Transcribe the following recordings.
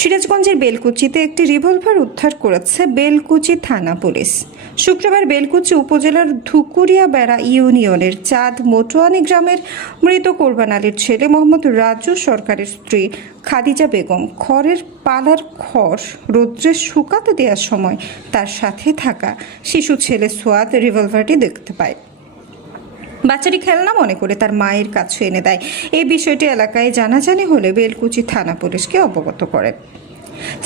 সিরাজগঞ্জের বেলকুচিতে একটি রিভলভার উদ্ধার করেছে বেলকুচি থানা পুলিশ। শুক্রবার বেলকুচি উপজেলার ধুকুরিয়া বেড়া ইউনিয়নের চাঁদ মোটোয়ানি গ্রামের মৃত কোরবান আলীর ছেলে মোহাম্মদ রাজু সরকারের স্ত্রী খাদিজা বেগম খড়ের পালার খড় রৌদ্রে শুকাতে দেওয়ার সময় তার সাথে থাকা শিশু ছেলে সোয়াদ রিভলভারটি দেখতে পায়। বাচ্চাটি খেলনা মনে করে তার মায়ের কাছে এনে দেয়। এই বিষয়টি এলাকায় জানাজানি হলে বেলকুচি থানা পুলিশকে অবগত করে।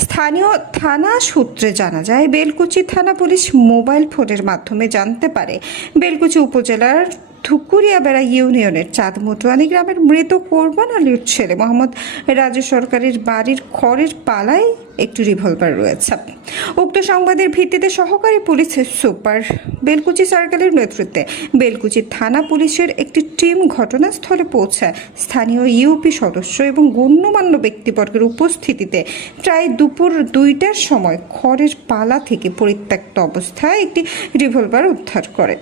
স্থানীয় থানা সূত্রে জানা যায়, বেলকুচি থানা পুলিশ মোবাইল ফোনের মাধ্যমে জানতে পারে বেলকুচি উপজেলার ধুকুরিয়াবেড়া ইউনিয়নের চাঁদ মোটোয়ানি গ্রামের মৃত কোরবান আলীর ছেলে মোহাম্মদ রাজু সরকারের বাড়ির খড়ের পালায় একটি রিভলভার রয়েছে। উক্ত সংবাদের ভিত্তিতে সহকারী পুলিশ সুপার বেলকুচি সার্কেলের নেতৃত্বে বেলকুচি থানা পুলিশের একটি টিম ঘটনাস্থলে পৌঁছায়। স্থানীয় ইউপি সদস্য এবং গণ্যমান্য ব্যক্তিবর্গের উপস্থিতিতে প্রায় দুপুর 2টার সময় খড়ের পালা থেকে পরিত্যক্ত অবস্থায় একটি রিভলভার উদ্ধার করে।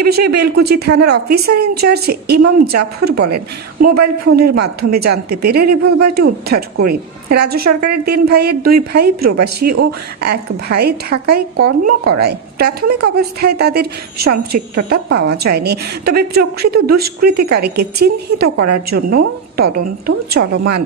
এ বিষয়ে বেলকুচি থানার অফিসার ইনচার্জ ইমাম জাফর বলেন, মোবাইল ফোনের মাধ্যমে জানতে পেরে রিভলভারটি উদ্ধার করি। রাজ্য সরকারের 3 ভাইয়ের 2 ভাই প্রবাসী ও 1 ভাই ঢাকায় কর্ম করায় প্রাথমিক অবস্থায় তাদের সম্পৃক্ততা পাওয়া যায়নি। তবে প্রকৃত দুষ্কৃতিকারীকে চিহ্নিত করার জন্য তদন্ত চলমান।